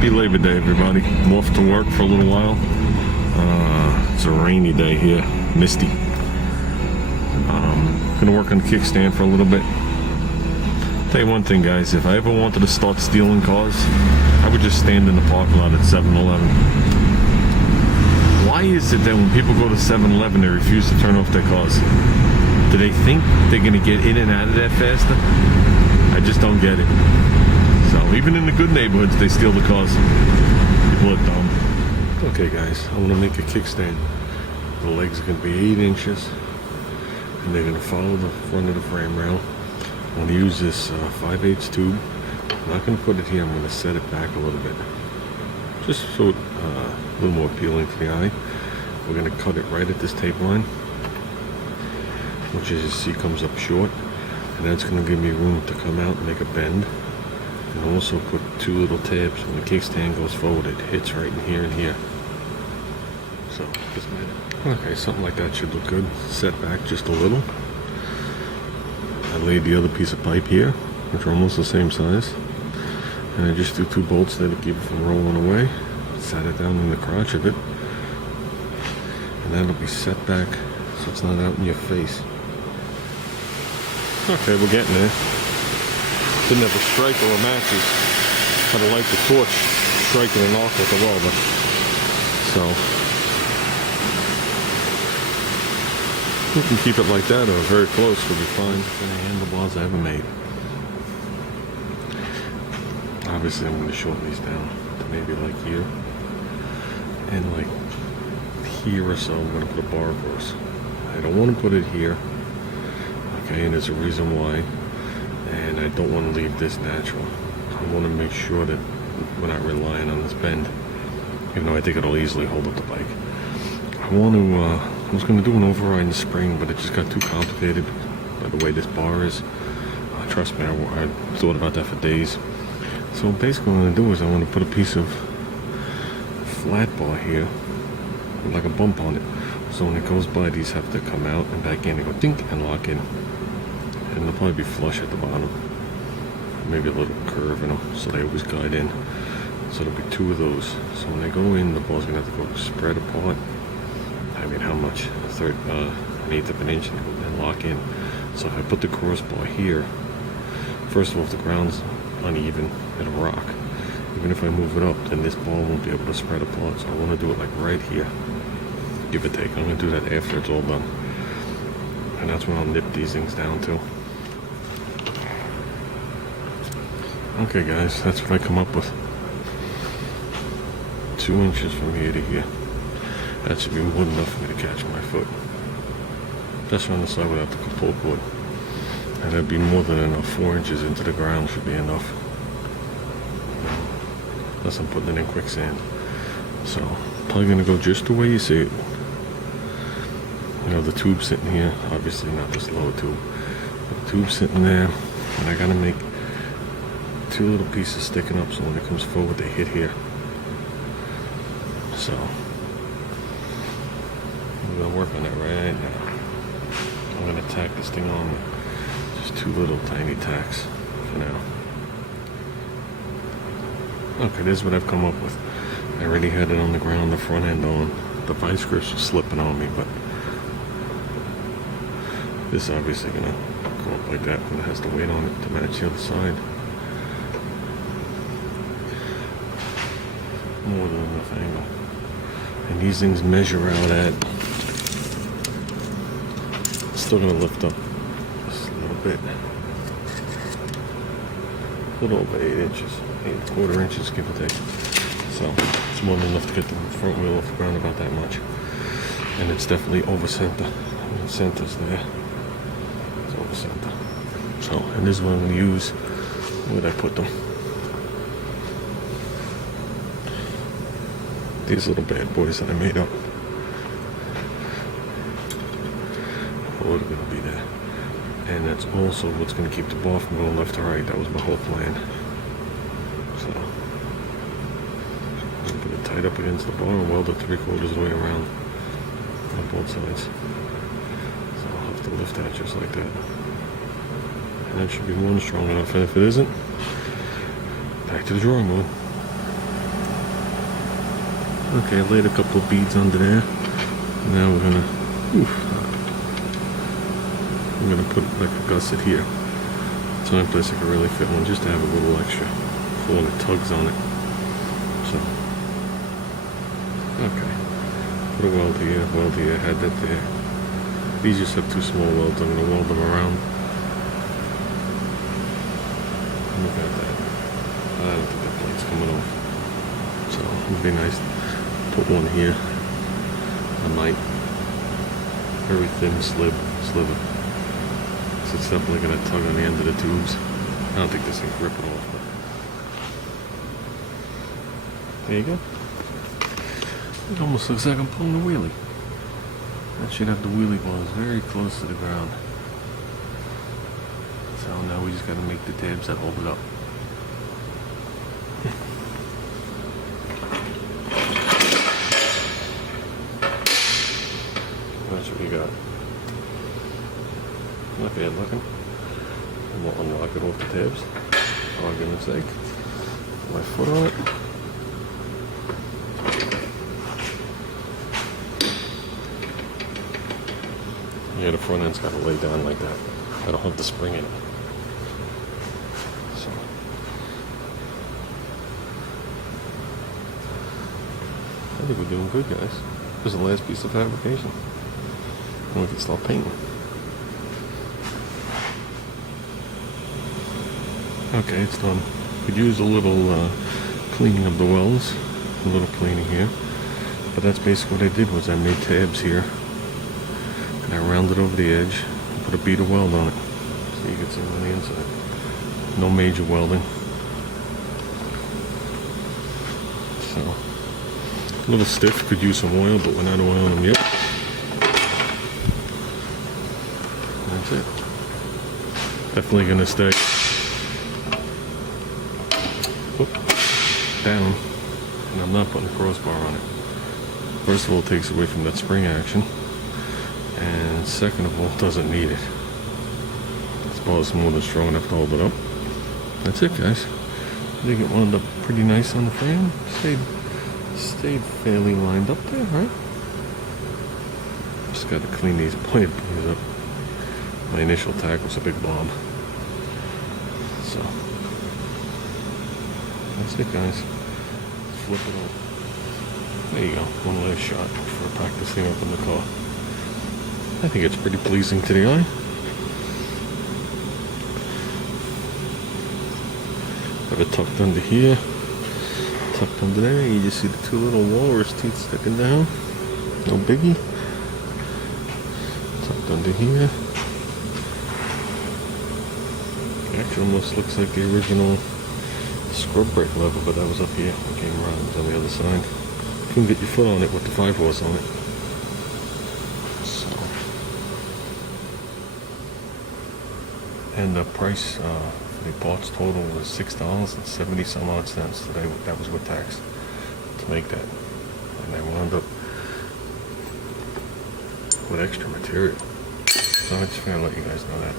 Happy Labor Day, everybody. I'm off to work for a little while. It's a rainy day here, misty. Gonna work on the kickstand for a little bit. Tell you one thing, guys, if I ever wanted to start stealing cars, I would just stand in the parking lot at 7-Eleven. Why is it that when people go to 7-Eleven, they refuse to turn off their cars? Do they think they're gonna get in and out of there faster? I just don't get it. So even in the good neighborhoods, they steal the cars. People are dumb. Okay, guys, I want to make a kickstand. The legs are going to be 8 inches, and they're going to follow the front of the frame rail. I'm going to use this 5/8 tube. I'm not going to put it here. I'm going to set it back a little bit, just so it's a little more appealing to the eye. We're going to cut it right at this tape line, which, as you see, comes up short, and that's going to give me room to come out and make a bend. And also put 2 little tabs. When the kickstand goes forward, it hits right in here and here. So, okay, something like that should look good. Set back just a little. I laid the other piece of pipe here, which are almost the same size. And I just threw 2 bolts there to keep it from rolling away. Sat it down in the crotch of it. And that'll be set back so it's not out in your face. Okay, we're getting there. Didn't have a striker or matches. Had to light the torch, strike it and off with the welder. So we can keep it like that or very close. We'll be fine. Any handlebars I ever made. Obviously, I'm going to shorten these down to maybe like here, and like here or so. I'm going to put a bar across. I don't want to put it here. Okay, and there's a reason why. And I don't want to leave this natural. I want to make sure that we're not relying on this bend, even though I think it'll easily hold up the bike. I was going to do an override in the spring, but it just got too complicated by the way this bar is. Trust me, I thought about that for days. So basically what I'm going to do is I want to put a piece of flat bar here, with like a bump on it. So when it goes by, these have to come out and back in and go dink and lock in. And they'll probably be flush at the bottom. Maybe a little curve in them, so they always guide in. So there'll be 2 of those. So when they go in, the ball's gonna have to go spread apart. I mean, how much? An eighth of an inch and lock in. So if I put the crossbar here, first of all, if the ground's uneven, it'll rock. Even if I move it up, then this ball won't be able to spread apart. So I want to do it like right here, give or take. I'm gonna do that after it's all done. And that's when I'll nip these things down to. Okay, guys, that's what I come up with. 2 inches from here to here. That should be more than enough for me to catch my foot. That's on the side without the pull cord. And that'd be more than enough. 4 inches into the ground should be enough. Unless I'm putting it in quicksand. So, probably gonna go just the way you see it. You know, the tube sitting here, obviously not this lower tube. The tube sitting there, and I gotta make 2 little pieces sticking up so when it comes forward they hit here. So I'm gonna work on it right now. I'm gonna tack this thing on with just 2 little tiny tacks for now. Okay, this is what I've come up with. I already had it on the ground, the front end on. The vice grips were slipping on me, but this is obviously gonna go up like that, but it has to weight on it to match the other side. More than enough angle. And these things measure out at, still gonna lift up just a little bit. A little over 8 inches, 8¼ inches, give or take. So it's more than enough to get the front wheel off the ground about that much. And it's definitely over center. I mean, center's there. It's over center. So, and this is what I'm gonna use. Where did I put them? These little bad boys that I made up. What are going to be there? And that's also what's going to keep the ball from going left to right. That was my whole plan. So I'm going to tight up against the bar and weld it 3/4 of the way around on both sides. So I'll have to lift that just like that. And that should be more than strong enough. And if it isn't, back to the drawing board. Okay, I laid a couple of beads under there. Now we're gonna put like a gusset here. It's the only place I can really fit one, just to have a little extra for when it tugs on it. So, okay. Put a weld here, had that there. These just have 2 small welds. I'm gonna weld them around. Look at that. I don't think that blade's coming off. So it would be nice to put one here. I might. Very thin sliver. So it's definitely going to tug on the end of the tubes. I don't think this thing can rip it off. But there you go. It almost looks like I'm pulling a wheelie. That should have the wheelie bars very close to the ground. So now we just got to make the tabs that hold it up. That's what we got. Not bad looking. And we'll unlock it off the tabs. For goodness sake. Put my foot on it. Yeah, the front end's got to lay down like that. I don't have the spring in it. So. I think we're doing good, guys. This is the last piece of fabrication. And we can start painting. Okay, it's done. Could use a little cleaning of the welds. A little cleaning here. But that's basically what I did, was I made tabs here. And I rounded over the edge and put a bead of weld on it. So you can see on the inside. No major welding. So, a little stiff, could use some oil, but we're not oiling them yet. That's it. Definitely gonna stay down, and I'm not putting a crossbar on it. First of all, it takes away from that spring action, and second of all, it doesn't need it. This bar is more than strong enough to hold it up. That's it, guys. I think it wound up pretty nice on the frame. Stayed fairly lined up there, right? Just got to clean these blade pieces up. My initial tack was a big blob. So that's it, guys. Flip it over. There you go. One last shot before I pack this thing up in the car. I think it's pretty pleasing to the eye. Have it tucked under here. Tucked under there. You just see the 2 little walrus teeth sticking down. No biggie. Tucked under here. Actually almost looks like the original scrub brake lever, but that was up here. It came around, it was on the other side. You can get your foot on it with the 5-horse on it. So. And the price for the parts total was $6.70 some odd cents today. That was with tax to make that. And I wound up with extra material. So I just figured I'd let you guys know that.